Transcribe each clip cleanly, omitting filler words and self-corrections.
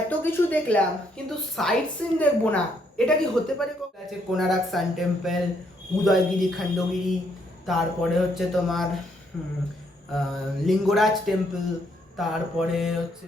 এত কিছু দেখলাম কিন্তু সাইট সিন দেখবো না, এটা কি হতে পারে? আছে কোনারক সান টেম্পল, উদয়গিরি খণ্ডগিরি, তারপরে হচ্ছে তোমার লিঙ্গরাজ টেম্পল, তারপরে হচ্ছে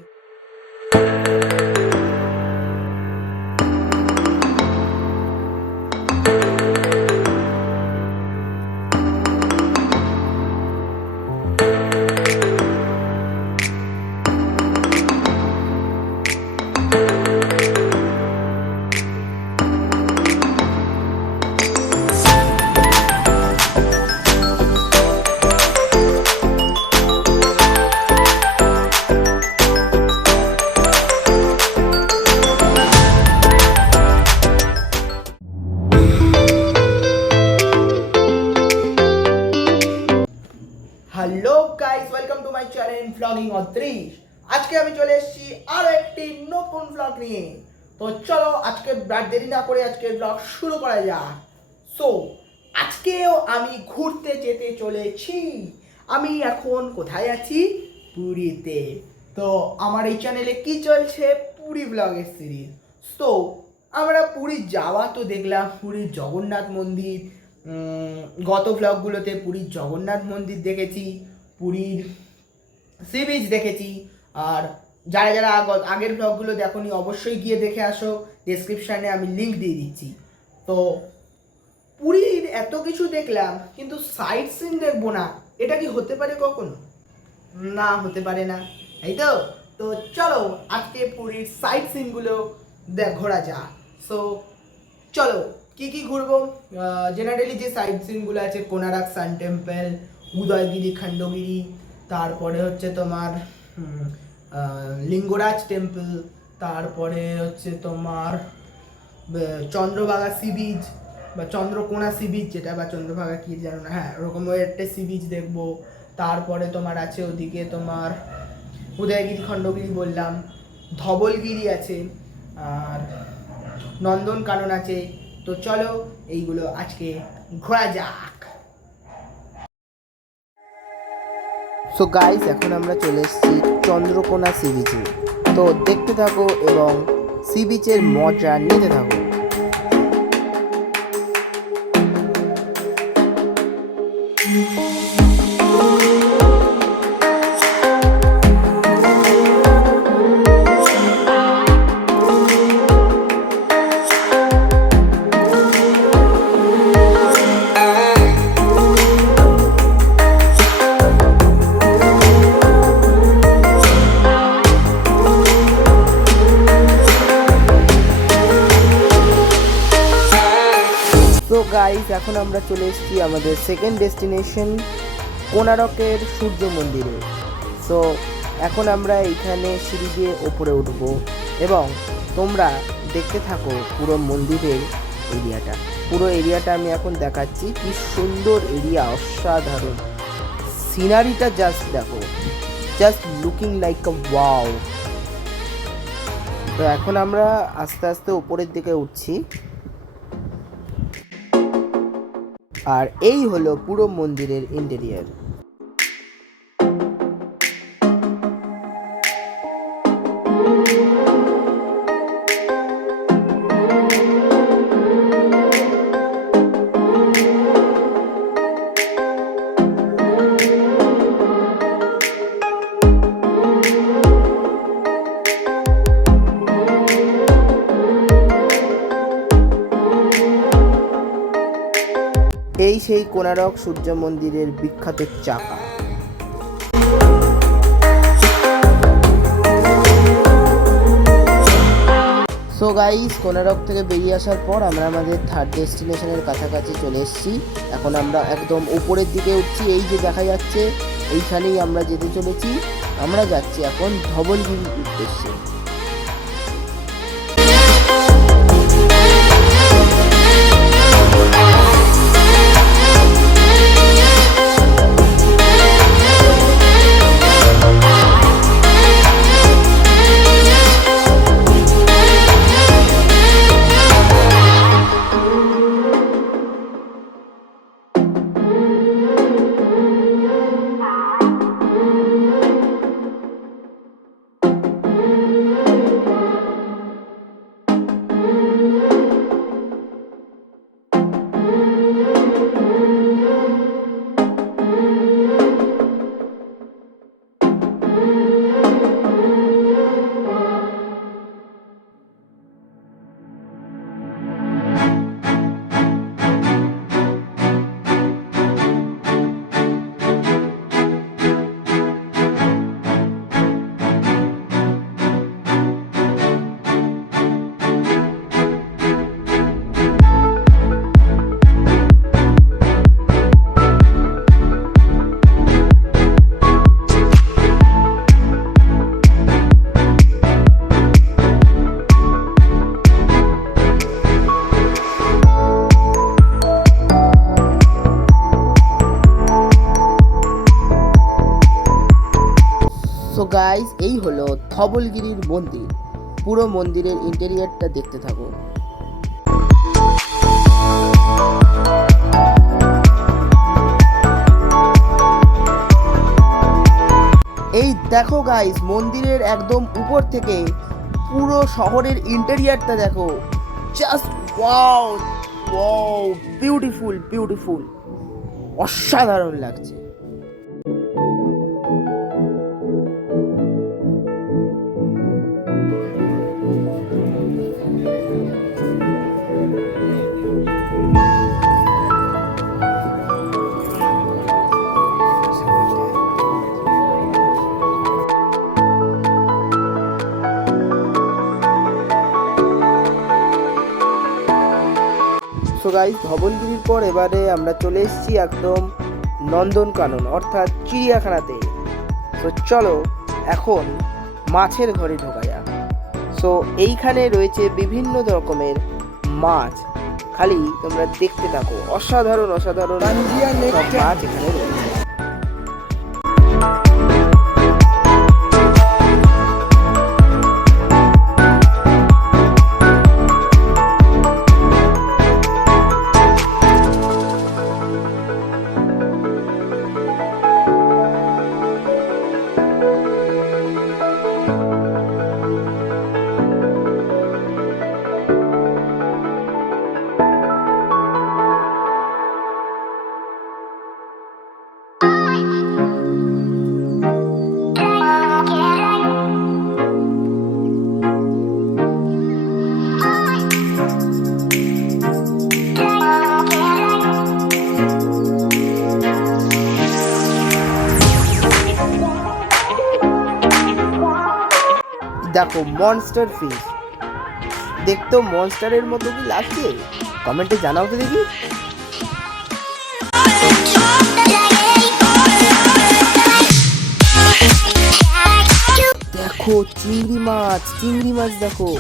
hello guys, welcome to my channel blogging Adrish. আজকে আমি চলে এসেছি আরো একটি নতুন ব্লগ নিয়ে। তো চলো আজকে দেরি না করে আজকে ব্লগ শুরু করা যাক। সো আজকেও আমি ঘুরতে যেতে চলেছি। আমি এখন কোথায় আছি? পুরীতে। তো আমার এই চ্যানেলে কি চলছে? পুরী ব্লগের সিরিজ। তো আমরা পুরী যাওয়া তো দেখলাম, পুরীর জগন্নাথ মন্দির, গত ব্লগগুলোতে পুরীর জগন্নাথ মন্দির দেখেছি, পুরীর সি বিচ দেখেছি। আর যারা যারা আগের ব্লগগুলো দেখোনি অবশ্যই গিয়ে দেখে আসো, ডেসক্রিপশানে আমি লিঙ্ক দিয়ে দিচ্ছি। তো পুরীর এত কিছু দেখলাম কিন্তু সাইট সিন দেখবো না, এটা কি হতে পারে কখনো? না, হতে পারে না, তাই তো। তো চলো আজকে পুরীর সাইট সিনগুলো ঘোরা যাক। সো চলো কি কি ঘুরবো। জেনারেলি যে সাইট সিনগুলো আছে, কোনারক সান টেম্পল, উদয়গিরি খণ্ডগিরি, তারপরে হচ্ছে তোমার লিঙ্গরাজ টেম্পল, তারপরে হচ্ছে তোমার চন্দ্রভাগা সি বিচ বা চন্দ্রকোনা সি বিচ, যেটা বা চন্দ্রভাগা কি জানো না, হ্যাঁ ওরকম একটা সি বিচ দেখবো। তারপরে তোমার আছে ওদিকে তোমার উদয়গিরি খণ্ডগিরি বললাম, ধবলগিরি আছে, আর নন্দনকানন আছে। তো চলো এইগুলো আজকে ঘোরা যাক। সো গাইস, এখন আমরা চলে এসেছি চন্দ্রকোনা সি বিচে। তো দেখতে থাকো এবং সি বিচের মজা নিতে থাকো। তো গাইস, এখন আমরা চলে এসেছি আমাদের সেকেন্ড ডেস্টিনেশন কোনারকের সূর্য মন্দিরে। সো এখন আমরা এইখানে সিঁড়ি দিয়ে ওপরে উঠব এবং তোমরা দেখতে থাকো পুরো মন্দিরের এরিয়াটা। পুরো এরিয়াটা আমি এখন দেখাচ্ছি, কি সুন্দর এরিয়া, অসাধারণ সিনারিটা। জাস্ট দেখো, জাস্ট লুকিং লাইক আ ওয়াও। তো এখন আমরা আস্তে আস্তে উপরের দিকে উঠছি, আর এই হলো পুরো মন্দিরের ইন্টেরিয়ার। এই সেই কোনারক সূর্য মন্দিরের বিখ্যাত চাকা। সো গাইস, কোনারক থেকে বেরিয়ে আসার পর আমরা আমাদের থার্ড ডেস্টিনেশনের কাছাকাছি চলে এসেছি। এখন আমরা একদম উপরের দিকে উঠছি, এই যে দেখা যাচ্ছে এইখানেই আমরা যেতে চলেছি। আমরা যাচ্ছি এখন ধবলগিরির উদ্দেশ্যে। গাইস এই হলো ধবলগিরির মন্দির। পুরো মন্দিরের ইন্টেরিয়রটা দেখতে থাকো। এই দেখো গাইস, মন্দিরের একদম উপর থেকে পুরো শহরের ইন্টেরিয়রটা দেখো। Just wow wow, beautiful beautiful, অসাধারণ লাগছে। সো গাইস, ধবলগিরির পর এবারে আমরা চলে এসেছি একদম নন্দনকানন অর্থাৎ চিড়িয়াখানাতে। তো চলো এখন মাছের ঘরে ঢোকা যাক। সো এইখানে রয়েছে বিভিন্ন রকমের মাছ, খালি তোমরা দেখতে থাকো। অসাধারণ অসাধারণ সব মাছ এখানে রয়েছে। দেখো মনস্টার ফিশ, দেখতেও মনস্টারের মতো কি লাগছে? কমেন্টে জানাও তো দেখি। দেখো চিংড়ি মাছ, চিংড়ি মাছ দেখো।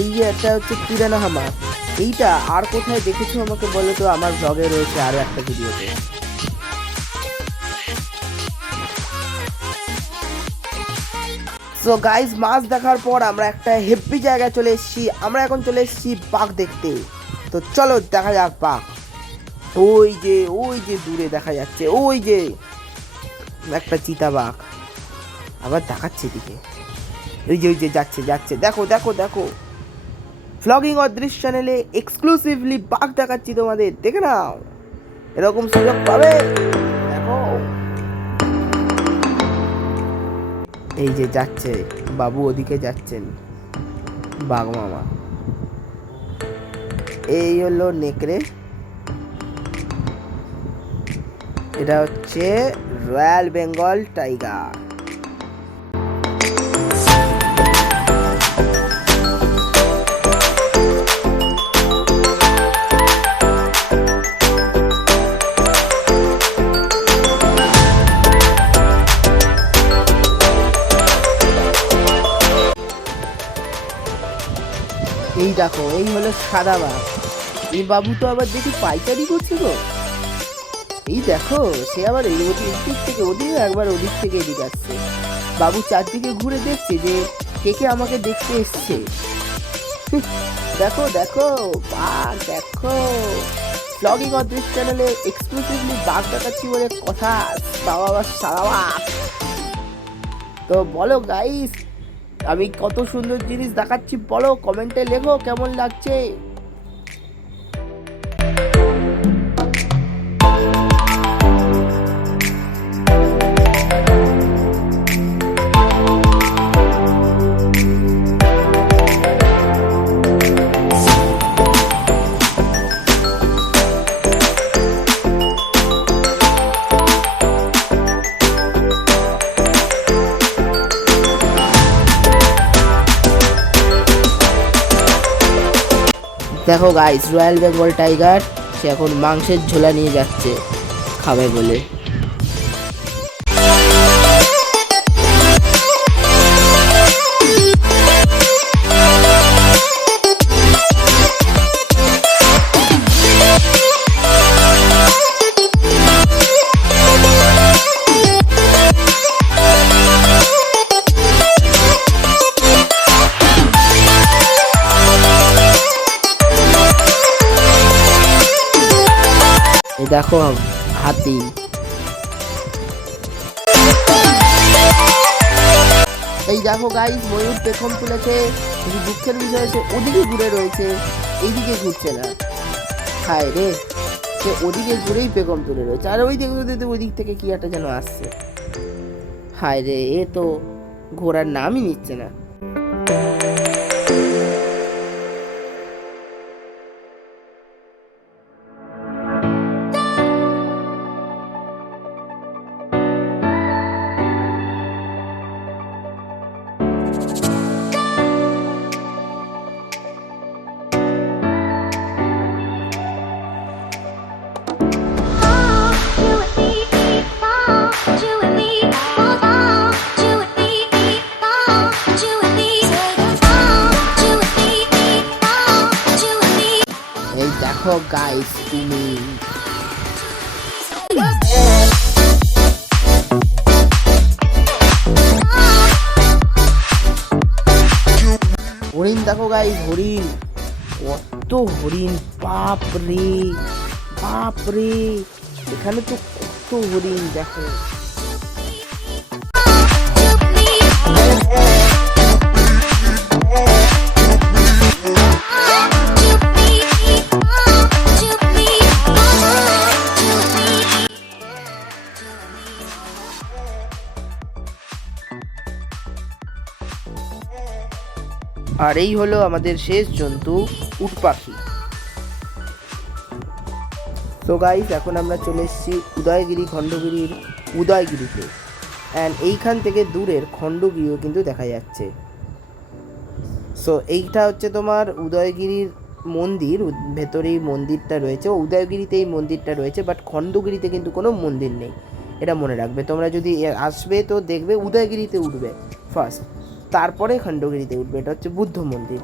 এই যে একটা হচ্ছে পিরানা হামা, এইটা আর কোথায় দেখেছো আমাকে বলো তো। আমার ব্লগে রয়েছে আরো একটা ভিডিওতে। সো গাইস, মাছ দেখার পর আমরা একটা হেভি জায়গায় চলে এসেছি। আমরা এখন চলে এসেছি বাঘ দেখতে। তো চলো দেখা যাক বাঘ। ওই যে দূরে দেখা যাচ্ছে, ওই যে একটা চিতা বাঘ আবার দেখাচ্ছে দিকে। ওই যে যাচ্ছে যাচ্ছে, দেখো দেখো দেখো। ফ্লগিং অদৃশ্য চ্যানেলে এক্সক্লুসিভলি বাঘ দেখাচ্ছি তোমাদের, দেখে নাও। এরকম সুযোগ পাবে, দেখো। এই যে যাচ্ছে বাবু, ওদিকে যাচ্ছেন বাঘ মামা। এই হলো নেকড়ে, এটা হচ্ছে রয়্যাল বেঙ্গল টাইগার। এই দেখো, এই হলো সাদা বাঘ। এই বাবু তো আবার দেখি পাইকারি করছে গো। এই দেখো, সে আবার এই দিক থেকে ওদিকে, একবার ওদিক থেকে এদিকে আসছে। বাবু চারদিকে ঘুরে দেখছে যে কে কে আমাকে দেখতে এসছে। দেখো দেখো বাঘ, দেখো ব্লগিং অদৃশ চ্যানেলে এক্সক্লুসিভলি বাঘ দেখাচ্ছি বলে কথা। বাবা সারা। তো বলো গাইস, আমি কত সুন্দর জিনিস দেখাচ্ছি বলো, কমেন্টে লেখো কেমন লাগছে। দেখো গাইস, রয়্যাল বেঙ্গল টাইগার সে এখন মাংসের ঝোলা নিয়ে যাচ্ছে খাবে বলে। দেখো হাতি। এই দেখো গাইস, ময়ূর পেখম তুলেছে। কিন্তু দুঃখের বিষয় সে ওদিকে ঘুরে রয়েছে, এইদিকে ঘুরছে না। হায় রে, সে ওদিকে ঘুরেই পেখম তুলে রয়েছে, আর ওই দেখতে ওই দিক থেকে কি একটা যেন আসছে। হায় রে, এ তো ঘোরার নামই নিচ্ছে না। এই দেখো গাইস, তুমি হরিণ দেখো গাইস, হরিণ, কত হরিণ, বাপ রে বাপ রে, এখানে তো কত হরিণ দেখো। আর এই হলো আমাদের শেষ জন্তু, উট পাখি। তো গাইস, এখন আমরা চলে এসেছি উদয়গিরি, খণ্ডগিরির উদয়গিরিতে। অ্যান্ড এইখান থেকে দূরের খণ্ডগিরিও কিন্তু দেখা যাচ্ছে। সো এইটা হচ্ছে তোমার উদয়গিরির মন্দির, ভেতরেই মন্দিরটা রয়েছে। উদয়গিরিতে এই মন্দিরটা রয়েছে, বাট খণ্ডগিরিতে কিন্তু কোনো মন্দির নেই, এটা মনে রাখবে। তোমরা যদি আসবে তো দেখবে উদয়গিরিতে উঠবে ফার্স্ট, তারপরে খণ্ডগিরিতে উঠবে। এটা হচ্ছে বুদ্ধ মন্দির।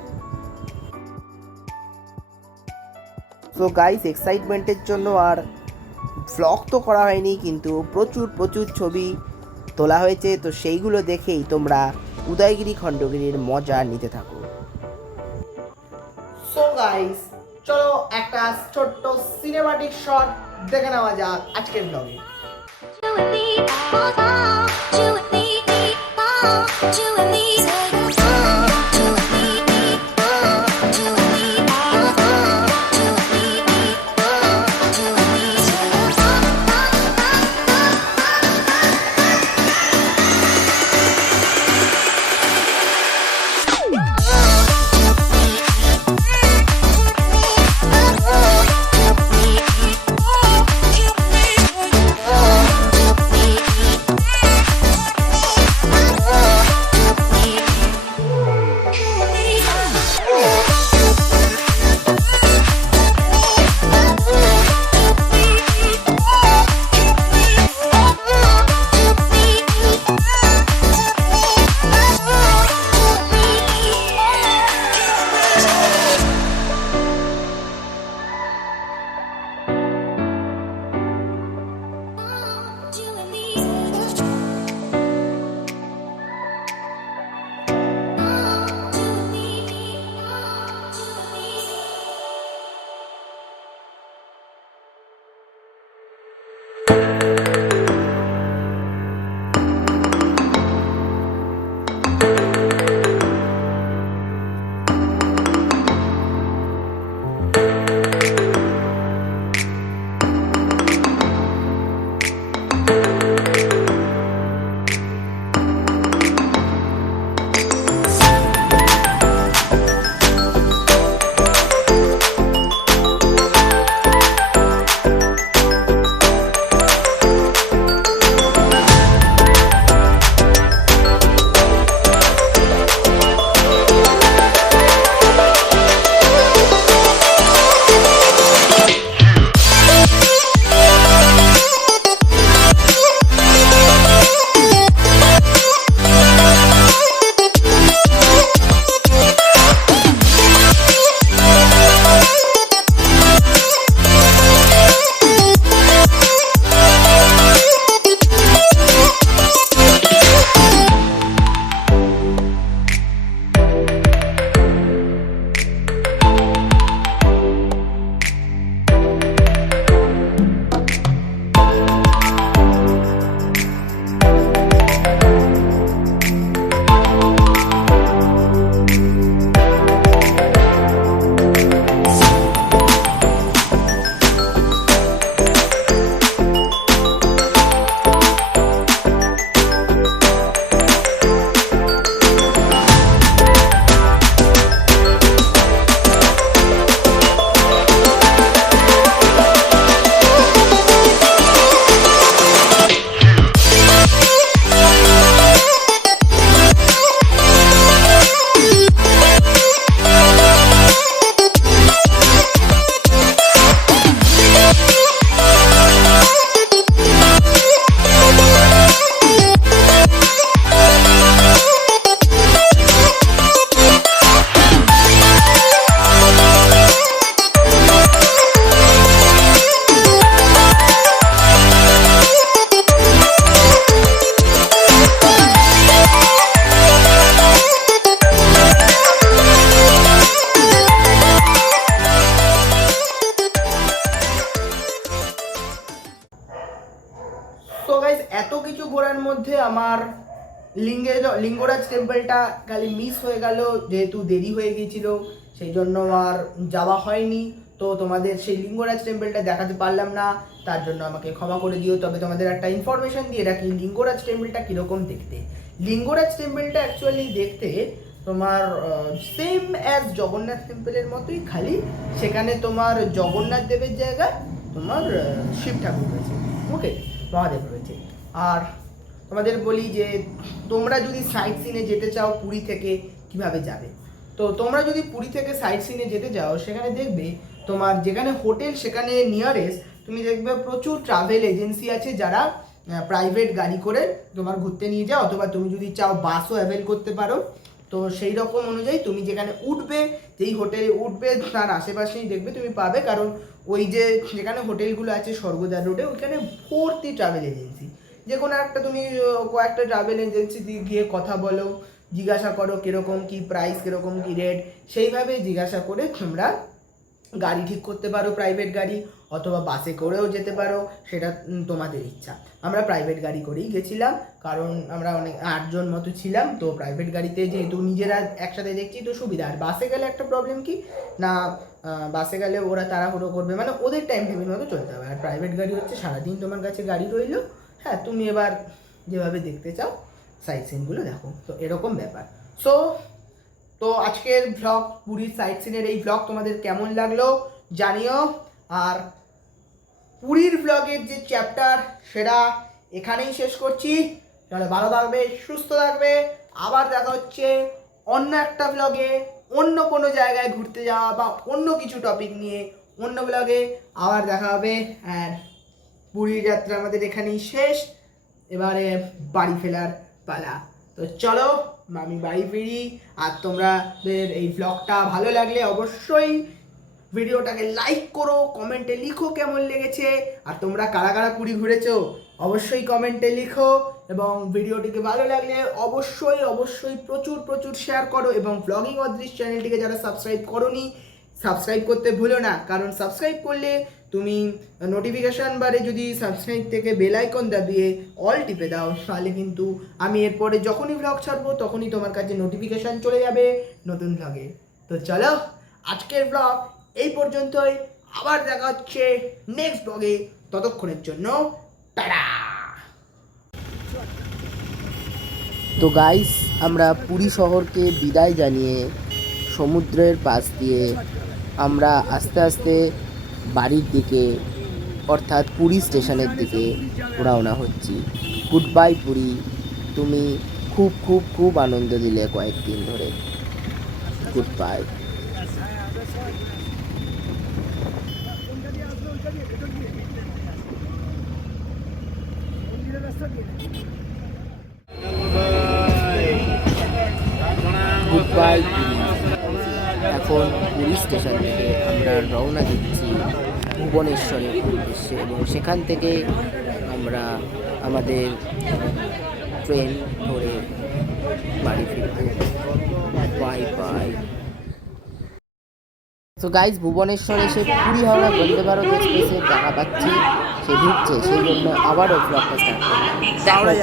তো গাইস, এক্সাইটমেন্টের জন্য আর ভ্লগ তো করা হয়নি, কিন্তু প্রচুর প্রচুর ছবি তোলা হয়েছে। তো সেইগুলো দেখেই তোমরা উদয়গিরি খণ্ডগিরির মজা নিতে থাকো। সো গাইস, চলো একটা ছোট্ট সিনেমাটিক শট দেখে নেওয়া যাক আজকের ব্লগে। লিঙ্গরাজ টেম্পলটা খালি মিস হয়ে গেল, যেহেতু দেরি হয়ে গিয়েছিল সেই জন্য আর যাওয়া হয়নি। তো তোমাদের সেই লিঙ্গরাজ টেম্পলটা দেখাতে পারলাম না, তার জন্য আমাকে ক্ষমা করে দিও। তবে তোমাদের একটা ইনফরমেশন দিয়ে রাখি, লিঙ্গরাজ টেম্পলটা কীরকম দেখতে। লিঙ্গরাজ টেম্পলটা অ্যাকচুয়ালি দেখতে তোমার সেম অ্যাজ জগন্নাথ টেম্পলের মতোই, খালি সেখানে তোমার জগন্নাথ দেবের জায়গায় তোমার শিব ঠাকুর রয়েছে, ওকে, মহাদেব রয়েছে। আর তোমাদের বলি যে তোমরা যদি সাইট সিনে যেতে চাও পুরী থেকে কিভাবে যাবে। তো তোমরা যদি পুরী থেকে সাইট সিনে যেতে চাও, সেখানে দেখবে তোমার যেখানে হোটেল সেখানে নিয়ারেস্ট তুমি দেখবে প্রচুর ট্রাভেল এজেন্সি আছে যারা প্রাইভেট গাড়ি করে তোমার ঘুরতে নিয়ে যাও, অথবা তুমি যদি চাও বাসও অ্যাভেল করতে পারো। তো সেই রকম অনুযায়ী তুমি যেখানে উঠবে, যেই হোটেলে উঠবে তার আশেপাশেই দেখবে তুমি পাবে, কারণ ওই যে যেখানে হোটেলগুলো আছে স্বর্গদ্বার রোডে, ওইখানে ভর্তি ট্রাভেল এজেন্সি। যে কোনো একটা তুমি কয়েকটা ট্রাভেল এজেন্সি দিয়ে গিয়ে কথা বলো, জিজ্ঞাসা করো কীরকম কী প্রাইস, কীরকম কী রেট, সেইভাবে জিজ্ঞাসা করে তোমরা গাড়ি ঠিক করতে পারো, প্রাইভেট গাড়ি, অথবা বাসে করেও যেতে পারো, সেটা তোমাদের ইচ্ছা। আমরা প্রাইভেট গাড়ি করেই গেছিলাম, কারণ আমরা অনেক 8 জন মতো ছিলাম। তো প্রাইভেট গাড়িতে যেহেতু নিজেরা একসাথে দেখছি তো সুবিধা। আর বাসে গেলে একটা প্রবলেম কি না, বাসে গেলে ওরা তাড়াহুড়ো করবে, মানে ওদের টাইম টেবিল মতো চলতে হবে। আর প্রাইভেট গাড়ি হচ্ছে সারাদিন তোমার কাছে গাড়ি রইলো, হ্যাঁ তুমি এবার যেভাবে দেখতে চাও সাইট সিনগুলো দেখো, তো এরকম ব্যাপার। তো আজকের ভ্লগ, পুরীর সাইট সিনের এই ভ্লগ তোমাদের কেমন লাগলো জানিও। আর পুরীর ভ্লগের যে চ্যাপ্টার সেটা এখানেই শেষ করছি। তাহলে ভালো থাকবে, সুস্থ থাকবে, আবার দেখা হচ্ছে অন্য একটা ভ্লগে, অন্য কোনো জায়গায় ঘুরতে যাওয়া বা অন্য কিছু টপিক নিয়ে অন্য ভ্লগে আবার দেখা হবে। আর পুরীর যাত্রা আমাদের এখানেই শেষ, এবারে বাড়ি ফেরার পালা। তো চলো আমি বাড়ি ফিরি। আর তোমাদের এই ভ্লগটা ভালো লাগলে অবশ্যই ভিডিওটাকে লাইক করো, কমেন্টে লিখো কেমন লেগেছে। আর তোমরা কারা কারা পুরী ঘুরেছো অবশ্যই কমেন্টে লিখো, এবং ভিডিওটিকে ভালো লাগলে অবশ্যই প্রচুর শেয়ার করো। এবং ব্লগিং অদৃশ চ্যানেলটিকে যারা সাবস্ক্রাইব করোনি, সাবস্ক্রাইব করতে ভুলো না, কারণ সাবস্ক্রাইব করলে তুমি নোটিফিকেশান বারে যদি সাবস্ক্রাইব থেকে বেল আইকন দাবিয়ে অল টিপে দাও, তাহলে কিন্তু আমি এরপরে যখনই ভ্লগ ছাড়বো তখনই তোমার কাছে নোটিফিকেশান চলে যাবে নতুন ভ্লগে। তো চলো আজকের ভ্লগ এই পর্যন্তই, আবার দেখা হচ্ছে নেক্সট ব্লগে। ততক্ষণের জন্য টাটা। তো গাইস, আমরা পুরী শহরকে বিদায় জানিয়ে সমুদ্রের পাশ দিয়ে আমরা আস্তে আস্তে বাড়ির দিকে, অর্থাৎ পুরী স্টেশনের দিকে রওনা হচ্ছি। গুড বাই পুরী, তুমি খুব খুব খুব আনন্দ দিলে কয়েকদিন ধরে। Good bye. Good bye Puri. এখন পুরী স্টেশন থেকে আমরা রওনা দিচ্ছি ভুবনেশ্বরের উদ্দেশ্যে, এবং সেখান থেকে আমরা আমাদের ট্রেন ধরে বাড়ি ফিরব। Bye bye. তো গাইজ, ভুবনেশ্বরে সে পুরী হাওড়া বন্দে ভারত এক্সপ্রেসের দেখা পাচ্ছি, সে ঢুকছে, সেই জন্য আবারও ব্লগটা স্টার্ট করলাম।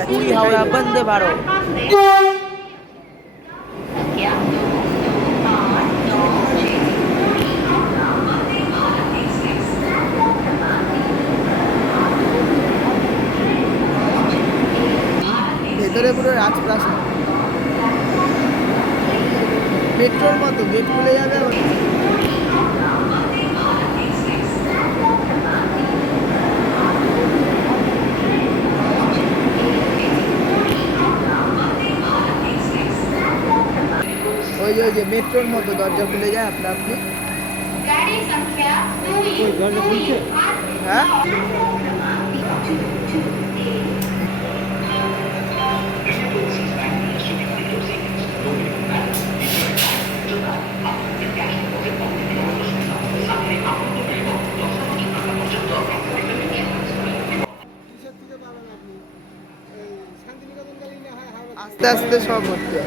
পুরী হাওড়া বন্দে ভারত। ভেতরে পুরো রাজপ্রাসাদ, মেট্রোর মতো গেট খুলে যাবে। ওই যে মেট্রোর মতো দরজা খুলে যায় আপনা আপনি। দরজা খুলছে, হ্যাঁ। আস্তে আস্তে সব হচ্ছে।